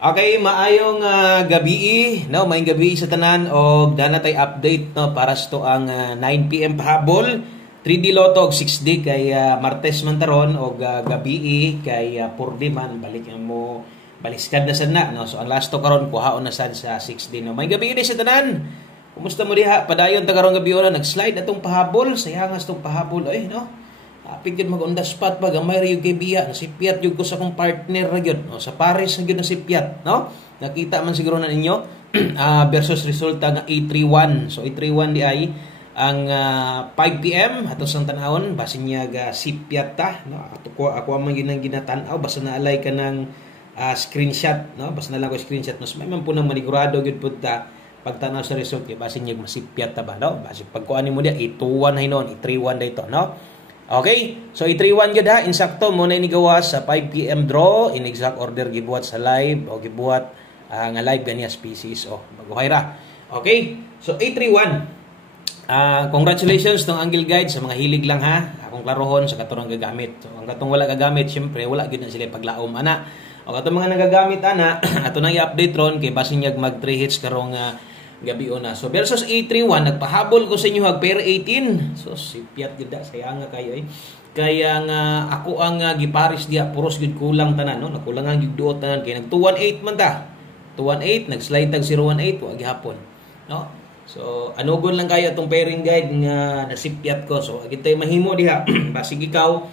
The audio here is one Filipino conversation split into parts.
Okay, maayong gabi, no? Maayong gabi sa tanan og dana tay update no para sa to ang 9 PM pahabol. 3D Lotto og 6D kay Martes man taron og gabi kay Purdi man balik mo baliskad na sad na no. So ang last to karon kuhaon na sad sa 6D no. Maayong gabi sa tanan. Kumusta mo diha? Padayon ta karong gabi na nag-slide atong pahabol, sayangas tong pahabol ay no. Pigid mag on the spot pa gamay ra yung kaibiya nasipyat yung ko sa akong partner ra gyud no sa Paris na gyud nasipyat no nakita man siguro na ninyo versus resulta nga A31 so A31 di ay ang 5 PM ato sang tan-awon basin niya ga sipyat ta no ako man gyud nang ginatan-aw basta naalay ka ng screenshot no basta na lang ko screenshot mas may man punang manigurado gyud pud ta pagtanaw sa result kay basin niya masipyat ta ba no basin pagkuan nimo dia A21 hinon A31 dayto no. Okay, so i-3-1 yun ha, insakto muna inigawas sa 5 PM draw, in exact order gibuhat sa live, o gibuhat nga live ganiya species, o baguhay ra. Okay, so i-3-1, congratulations tong Angle Guide sa mga hilig lang ha, akong klarohon sa katurang gagamit. So, ang katong wala gagamit, syempre wala yun na sila paglaom, ana. O katong mga nagagamit, ana, ato nang i-update ron, kay basin niya mag 3 hits karong gabi na. So versus A31 nagpahabol ko sa inyo hag pair 18. So sipyat gid saya nga kayo kaya nga ako ang giparis dia puros gid kulang tanan no. Nakulangan gid duot tanan kay nag 218 man ta. 218 nag-slide tag 018 wa gihapon. No? So anugon lang kayo atong pairing guide nga nasipyat ko. So agitay mahimo diha. Basig ikaw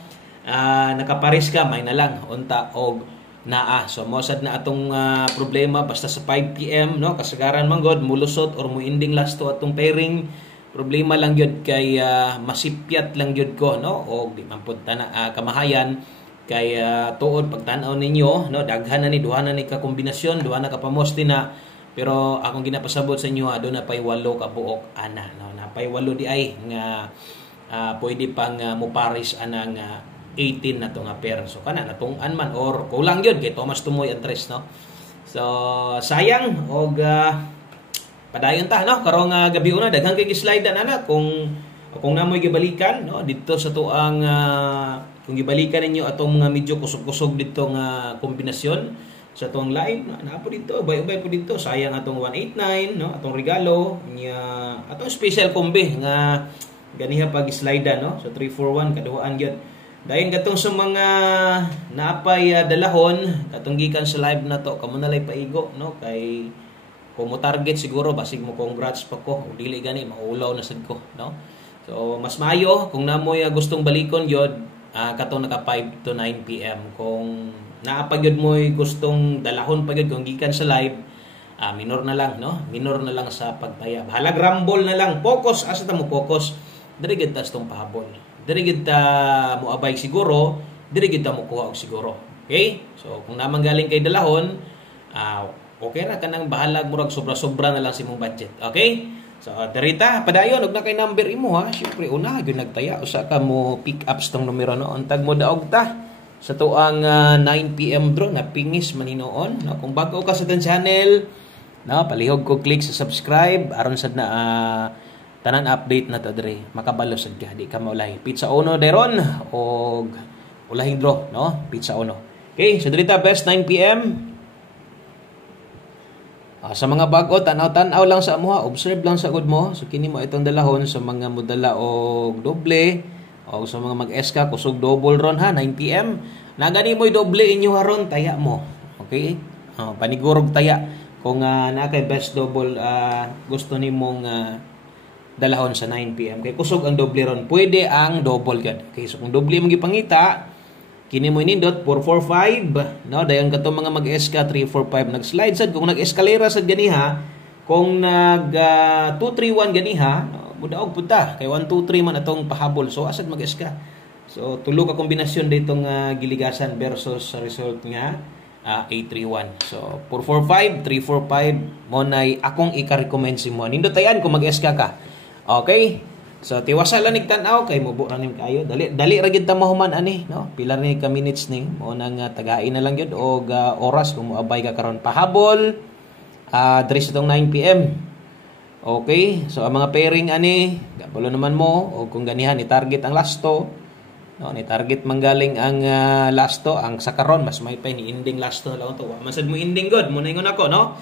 nakaparis ka may na lang unta og naa. So mosad na atong problema basta sa 5 PM no kasagaran man god mulusot or muinding last to atong pairing problema lang gyud kay masipyat lang gyud ko no og di man pud na kamahayan kay tuod pagtan-aw ninyo no daghan na ni duha na ni ka kombinasyon duha na ka pamosti na pero akong ginapasabot sa inyo aduna pay 8 ka buok ana no napay 8 di ay nga pwede pang muparis anang 18 na to nga pair. So kana natong-an man or kulang gyud kay Thomas Tumoy Andres no. So sayang og padayon ta no karong gabi una daghang kay slide na kung namoy gibalikan no dito sa tuang kung gibalikan ninyo atong mga medyo kusog-kusog dito nga kombinasyon sa tuang live na po dito ubay-ubay po dito sayang atong 189 no atong regalo nya atong special kombi nga ganiha pag slide no so 341 kaduhaan gyud. Dayon katong sa mga naapay dalahon katong gikan sa live na to kamo na lay paigo no kay kung mo target siguro basig mo congrats pa ko o dili gani maulaw na sad ko no. So mas maayo kung namoy gustong balikon gyud katong naka 5 to 9 PM kung naa pa gyud mo gustong dalahon pa gyud kung gikan sa live minor na lang no minor na lang sa pagtaya bahalag rumble na lang focus asa ta mo focus diri gid tas tong pahabol diri gid ta moabay siguro diri gid ta mo kuha og siguro okay so kung naman galing kay dalahon okay ra kanang bahalag murag sobra-sobra na lang si mong budget okay so derita padayon og na kay number imo ha syempre una gyud nagtaya usa ka mo pick ups tong numero no untag mo daog ta sa tuang 9 PM draw na pingis maninoon no kung bago ka sa channel no palihog ko click sa subscribe aron sad na tanan update na to dre makabalo sad ka di ka maulay pizza uno deron og ulahing draw no pizza uno okay so dito best 9 PM sa mga bago tanaw-tanaw lang sa amo observe lang sa good mo so kini mo itong dalahon sa mga modala og doble o sa mga mag-eska kusog double ron ha 9 PM na gani mo'y doble inyo haron taya mo okay panigurog taya kung na kay best double gusto nimong dalahon sa 9 PM kay kusog ang doble ron pwede ang double gad okay so kung doble mo gipangita kini mo inindot 445 no dayon kato mga mag-SK 345 nag-slide sad kung nag-eskalera sad ganiha kung nag 231 ganiha budaog punta kay 123 man atong pahabol so asad mag-SK so tulo ka kombinasyon ditong giligasan versus sa result nga A31 so 445 345 mo nay akong ika-recommend si mo nindot tayan kung mag-SK ka. Okay? So tiwasa lang nigtan-aw kay mubo ra nim kayo. Dali ra gid ta mahuman ani, no? Pila ni ka minutes ni mo nang tagain na lang gyud og oras kung moabay ka karon pahabol. Dress itong 9 PM. Okay? So ang mga pairing ani, gabalo naman mo o kung ganihan i target ang lasto. No, ni target manggaling ang lasto, ang sakaron mas may pa ni ending lasto na lang to. Wa man sad mo ending god, mo ingon ako no.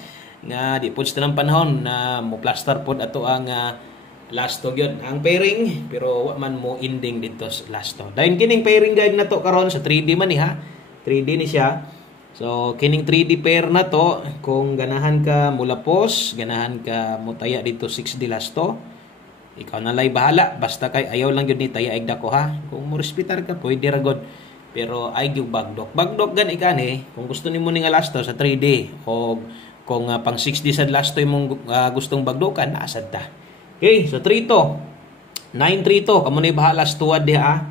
Nga di pud sa nang panahon na mo plaster pod ato ang lasto gyud ang pairing, pero wa man mo ending dito sa lasto. Dahil kining pairing guide na to karon sa 3D man ni ha. 3D ni siya. So kining 3D pair na to, kung ganahan ka mula post, ganahan ka mutaya dito 6D lasto, ikaw na lay bahala. Basta kay ayaw lang yun ni taya igda ko ha. Kung mo respitar ka, pwede ra god. Pero ay gyud bagdok. Bagdok gan ikani kung gusto nimo ni nga lasto sa 3D o kung pang 6D sad lasto imong gustong bagdokan, naasad ta. Okay, so 3 to. 9-3 to. Kamo na bahala sa tuwad diha.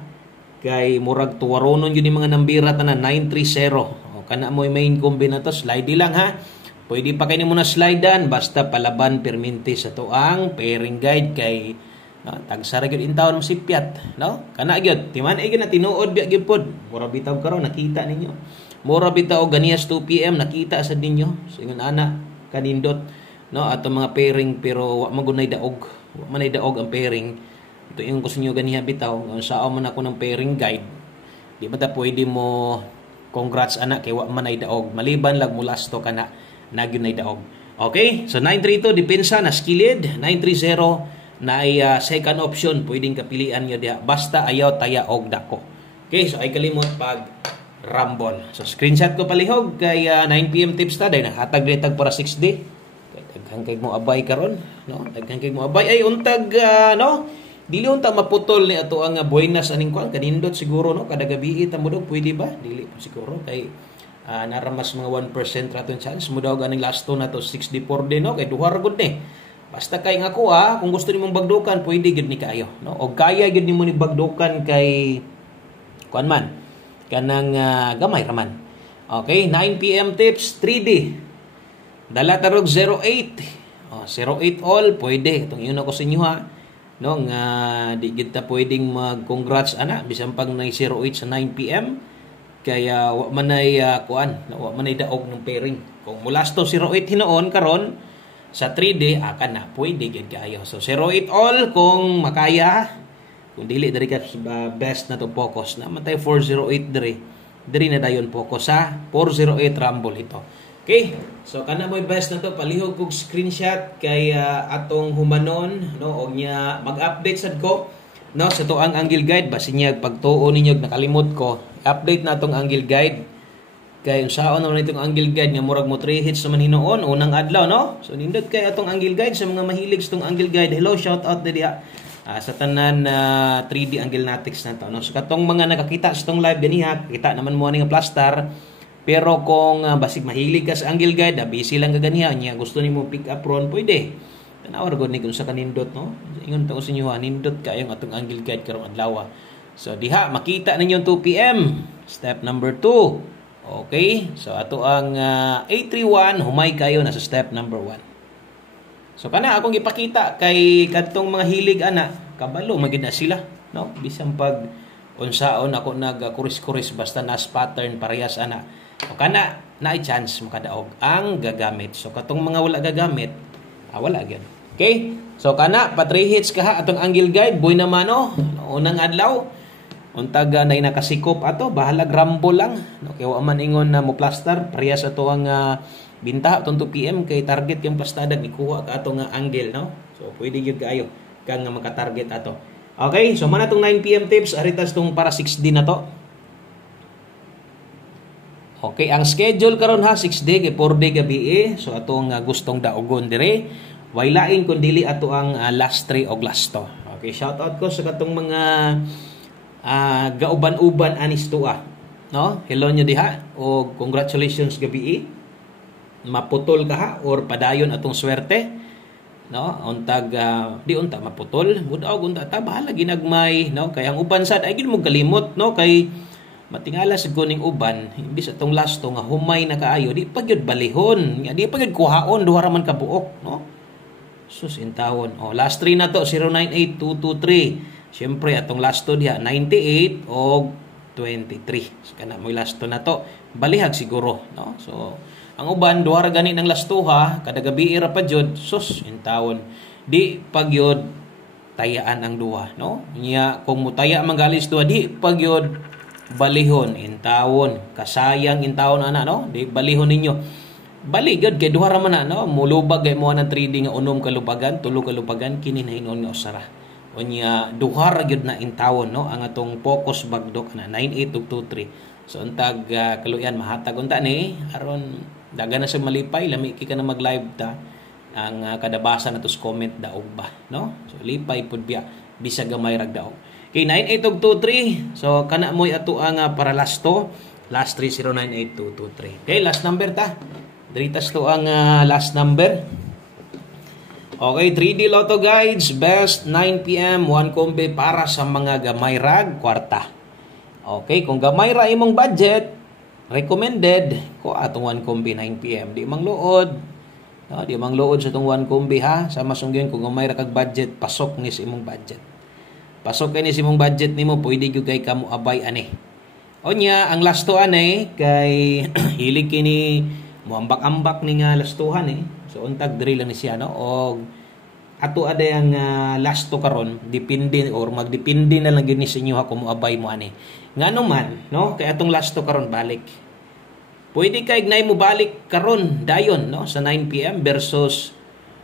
Kay murag tuwaronon yun yung mga nambira tanan 9-3-0. O kana mo main combine to, slide lang ha. Pwede pa kayo mo na slidean basta palaban perminti sa tuang pairing guide kay tagsara gyud intawon mo si Piat, no? Kana gyud timan ay na tinuod biya gyud pod. Mura bitaw karon nakita ninyo. Mura bitaw ganias 2 PM nakita sa ninyo. So ingon ana kanindot, no? Ato mga pairing pero wa magunay daog. Wa man daog ang pairing. Ito yung gusto niyo ganiha bitaw. Saan man ako ng pairing guide. Di ba ta pwede mo congrats anak kay wa man ay daog. Maliban lag mo lasto kana nagyon na daog. Okay? So 932 depensa na skilled, 930 na ay second option pwedeng kapilian niyo diha basta ayaw taya og dako. Okay, so ay kalimot pag rumble. So screenshot ko palihog kay 9 PM tips ta dahil nahatag retag para 6D. Daghang kay mo abay karon, no? Daghang kay mo abay ay untag no? Dili unta maputol ni ato ang buenas aning kuan kanindot siguro no kada gabi ta mo pwede ba? Dili siguro kay naramas mga 1% raton chance mo daw ganing lasto na to 64 din no kay duha ra gud ni basta kay nga ako kung gusto nimong bagdukan pwede gid ni kaayo no o kaya gid nimo ni bagdukan kay kuan man kanang gamay ra man. Okay, 9 PM tips 3D dala tarog 08 08 all pwede itong iyon ako sa inyo ha no nga di gid ta pwedeng mag congrats ana bisan pag nay 08 sa 9 PM kaya wa man ay kuan, wa man ay daog ng pairing. Kung mulasto 08 hinoon karon sa 3D akan na pwede gid kaayo. So 08 all kung makaya, kung dili diri ka best na to focus na matay 408 diri na dayon focus sa 408 rumble ito. Okay? So kana mo best na to palihog kog screenshot kay atong humanon no og nya mag-update sad ko no sa to ang angle guide basin niya pagtuo ninyo nakalimot ko update na tong angle guide kay unsaon na itong angle guide nga murag mo 3 hits naman hinoon unang adlaw no so nindot kay atong angle guide sa mga mahilig sa tong angle guide hello shout out dedi sa tanan 3D angle natics na to no so katong mga nakakita sa tong live ganiha kita naman mo ning plaster pero kung basig mahilig ka sa angle guide busy lang ka ganiha nya gusto nimo pick up ron pwede tanawar gud ni kung sa kanindot no ingon ta ko sa inyo nindot kayo ang atong angle guide karong adlaw. So diha makita ninyo 2 PM step number 2. Okay, so ato ang 831 humay kayo na sa step number 1. So kana akong ipakita kay kadtong mga hilig ana kabalo magid na sila no bisan pag unsaon ako nag-kuris-kuris basta nas pattern parehas ana o kana naay chance makadaog ang gagamit. So katong mga wala gagamit wala gyud. Okay? So kana pa 3 hits kaha atong angle guide boy naman no unang adlaw untag nay nakasikop ato bahalag rumble lang no kay wa man ingon na mo plaster parehas ato ang binta atong 2 PM kay target yung plastada ikuha ka atong angle no so pwede gyud kaayo kang maka-target ato. Okay, so man atong 9 PM tips aritas tong para 6D na to. Okay, ang schedule karon ha 6D kay 4D gabi so atong gustong daogon dire way lain kun dili ato ang last 3 og last 2. Okay, shout out ko sa katong mga gauban-uban anis tua no hello nyo diha o congratulations gabi maputol ka ha or padayon atong swerte no untag di unta maputol mudaw unta ta bahala ginagmay no kay ang uban sad ay gid mo kalimot no kay matingala sa kuning uban imbis atong last 2 nga humay na kaayo di pa gyud balihon di pa gyud kuhaon duha ra man ka buok no sus intawon last 3 na to 098223 syempre atong last 2 diha 98 o 23 so kana mo last 2 na to balihag siguro no so ang uban duha ra gani ng last 2 ha kada gabi ra pa jud sus intawon di pagyod tayaan ang duha, no? Nya kung mutaya manggalis duha di pagyod balihon intawon, kasayang intawon ana, no? Di balihon ninyo. Bali gyud kay duha ra man na, no? Mulubag kay mo ang trading nga unom ka lupagan, tulo ka lupagan kini na hinon nga usara. Unya duha ra gyud na intawon, no? Ang atong focus bagdok na 98 ug 23. So untag kaluyan mahatag unta ni aron daga na sa malipay lami ka na mag-live ta ang kadabasa na tos comment daog ba, no? So lipay pud biya bisag gamay rag daog. Okay, 98223. So kana moy ato ang para last 3098223. Okay, last number ta. Diritas to ang last number. Okay, 3D Lotto Guides, best 9 PM, 1 kombe para sa mga gamay rag kwarta. Okay, kung gamay ra imong budget, recommended ko atong 1 kombe 9 PM. Di mang luod. No, di mang luod sa itong 1 kombi ha. Sama sunggion kung may ra kag budget, pasok ni sa imong budget. Pasok kay ni sa imong budget nimo, pwede gyud kay kamo abay ani. Onya, ang lastuhan kay hilig kini muambak-ambak ni nga lastuhan So untag diri lang ni siya, no. Og ato aday ang lasto karon, depende or magdepende na lang gyud ni sa inyo ha kung moabay mo ani. Ngano man, no, kay atong lasto karon balik. Pwede kay ignay mo balik karon dayon, no, sa 9 PM versus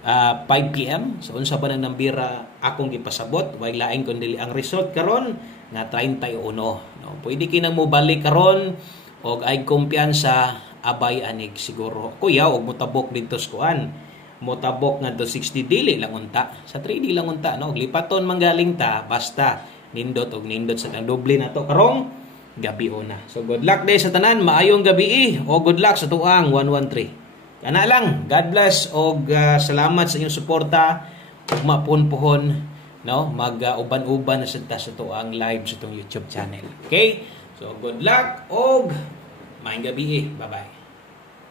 5 PM. So unsa ba nang nambira akong gipasabot, way laing kundi ang result karon nga 31, no. Pwede kinang mo balik karon og ay kumpiyansa abay anig siguro. Kuya og motabok dito sa kuan. Motabok ngadto 60 dili lang unta. Sa 3D lang unta, no. Lipaton manggaling ta basta nindot og nindot sa doble na to karong gabi una. So good luck day sa tanan, maayong gabi o good luck sa tuang 113. Kana lang, God bless og salamat sa inyong suporta ug mapunpuhon, no, mag-uban-uban na sa tuang live sa tong YouTube channel. Okay? So good luck og maayong gabi. Bye-bye.